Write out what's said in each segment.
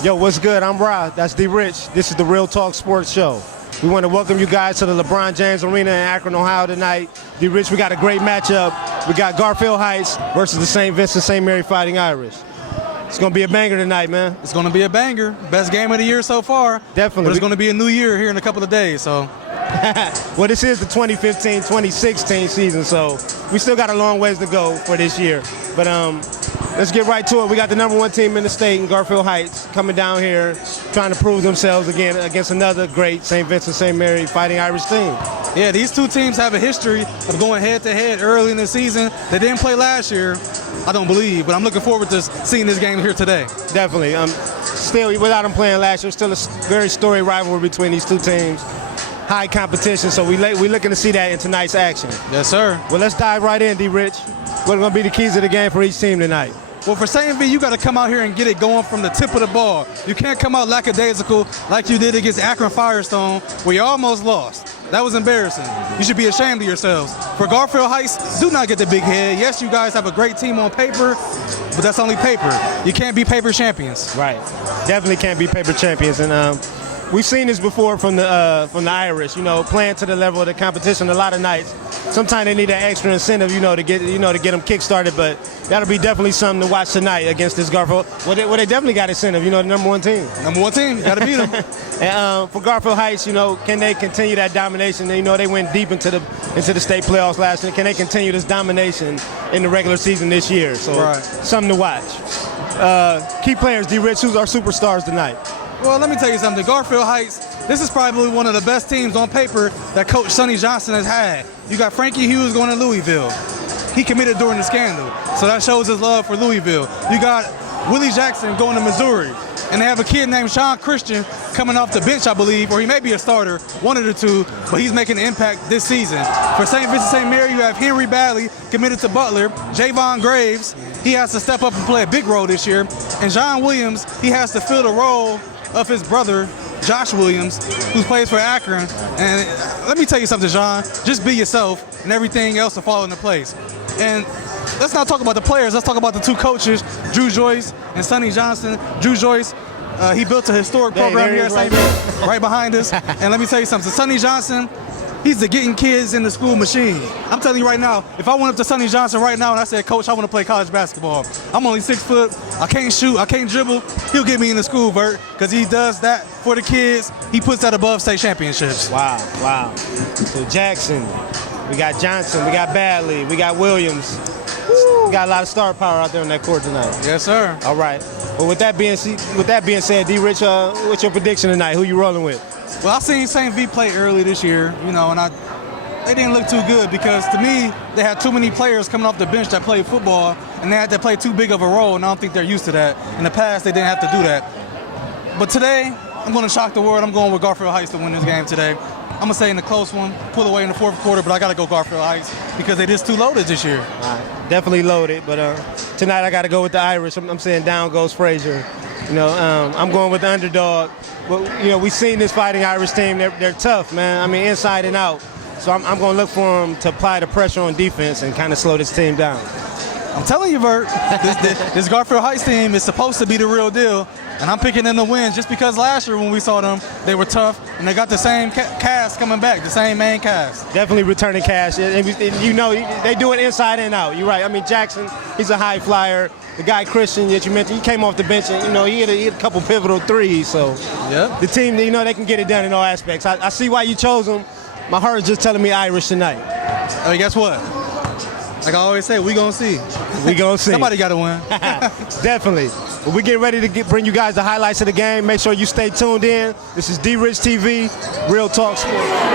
Yo, what's good? I'm Ra. That's D Rich. This is the Real Talk Sports Show. We want to welcome you guys to the LeBron James Arena in Akron, Ohio tonight. D Rich, we got a great matchup. We got Garfield Heights versus the St. Vincent St. Mary Fighting Irish. It's going to be a banger tonight, man. It's going to be a banger. Best game of the year so far. Definitely. But it's going to be a new year here in a couple of days, so. Well, this is the 2015-2016 season, so we still got a long ways to go for this year. But let's get right to it. We got the #1 team in the state in Garfield Heights coming down here trying to prove themselves again against another great St. Vincent St. Mary Fighting Irish team. Yeah, these two teams have a history of going head-to-head early in the season. They didn't play last year, I don't believe, but I'm looking forward to seeing this game here today. Definitely. Still, without them playing last year, still a very storied rivalry between these two teams. High competition, so we're looking to see that in tonight's action. Yes, sir. Well, let's dive right in, D-Rich. What are going to be the keys of the game for each team tonight? Well, for St. V, you got to come out here and get it going from the tip of the ball. You can't come out lackadaisical like you did against Akron Firestone, where you almost lost. That was embarrassing. You should be ashamed of yourselves. For Garfield Heights, do not get the big head. Yes, you guys have a great team on paper, but that's only paper. You can't be paper champions. Right. Definitely can't be paper champions. And we've seen this before from the Irish, playing to the level of the competition a lot of nights. Sometimes they need that extra incentive, to get them kick-started, but that'll be definitely something to watch tonight against this Garfield. Well, they definitely got incentive, the #1 team. #1 team, got to beat them. And for Garfield Heights, can they continue that domination? They went deep into the state playoffs last year. Can they continue this domination in the regular season this year? So something to watch. Key players, D-Rich, who's our superstars tonight? Well, let me tell you something. Garfield Heights, this is probably one of the best teams on paper that Coach Sonny Johnson has had. You got Frankie Hughes going to Louisville. He committed during the scandal, so that shows his love for Louisville. You got Willie Jackson going to Missouri, and they have a kid named Sean Christian coming off the bench, I believe, or he may be a starter, one of the two, but he's making an impact this season. For St. Vincent St. Mary, you have Henry Badley committed to Butler, Javon Graves, he has to step up and play a big role this year, and John Williams, he has to fill the role of his brother, Josh Williams, who plays for Akron. And let me tell you something, John, just be yourself and everything else will fall into place. And let's not talk about the players, let's talk about the two coaches, Drew Joyce and Sonny Johnson. Drew Joyce, he built a historic program here at St. Vincent, right behind us. And let me tell you something, Sonny Johnson, he's the getting kids in the school machine. I'm telling you right now, if I went up to Sonny Johnson right now and I said, Coach, I want to play college basketball. I'm only 6 foot, I can't shoot, I can't dribble. He'll get me in the school, Bert, because he does that for the kids. He puts that above state championships. Wow. So Jackson, we got Johnson, we got Badley, we got Williams. We got a lot of star power out there on that court tonight. Yes, sir. All right. Well, with that being said, D-Rich, what's your prediction tonight? Who you rolling with? Well, I seen St. V play early this year, and they didn't look too good because, to me, they had too many players coming off the bench that played football, and they had to play too big of a role, and I don't think they're used to that. In the past, they didn't have to do that. But today, I'm going to shock the world. I'm going with Garfield Heights to win this game today. I'm going to say in the close one, pull away in the fourth quarter, but I got to go Garfield Heights because they just too loaded this year. Definitely loaded, but tonight I got to go with the Irish. I'm saying down goes Frazier. I'm going with the underdog. But, we've seen this Fighting Irish team. They're tough, man. I mean, inside and out. So I'm going to look for them to apply the pressure on defense and kind of slow this team down. I'm telling you, Bert, this Garfield Heights team is supposed to be the real deal, and I'm picking them to win just because last year when we saw them, they were tough, and they got the same cast coming back, the same main cast. Definitely returning cast. They do it inside and out. You're right. I mean, Jackson, he's a high flyer. The guy Christian that you mentioned, he came off the bench and he had a couple pivotal threes. So the team, they can get it done in all aspects. I see why you chose them. My heart is just telling me Irish tonight. Oh, guess what? Like I always say, we gonna see. We gonna see. Somebody gotta win. Definitely. Well, we get ready to bring you guys the highlights of the game. Make sure you stay tuned in. This is D-Rich TV, Real Talk Sports.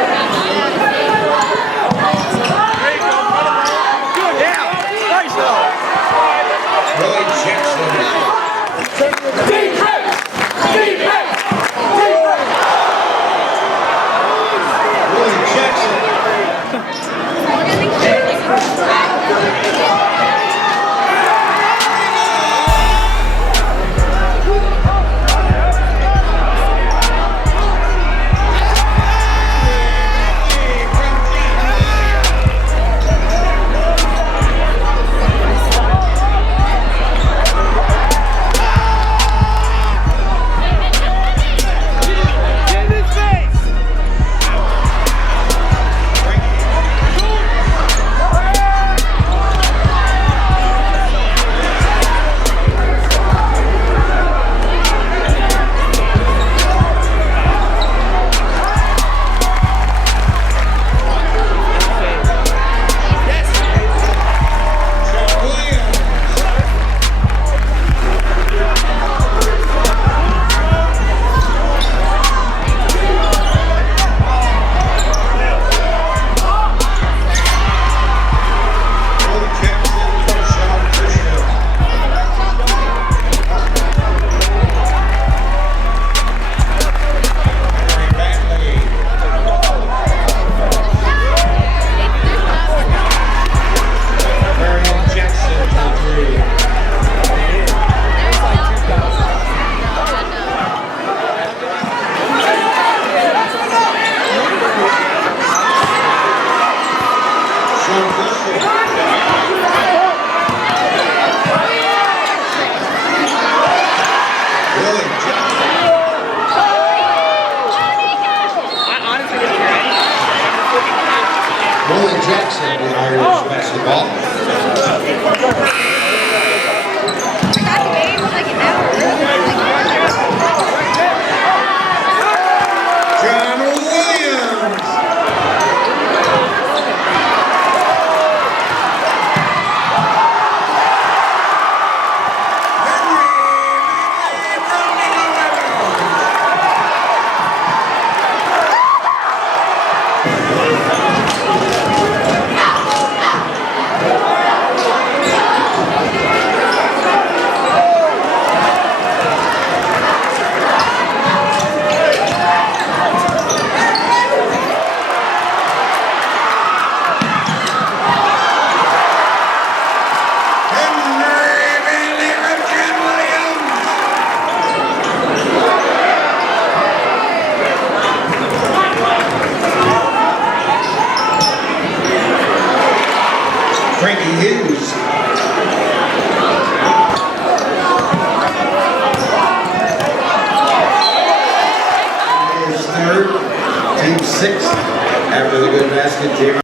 Vincent.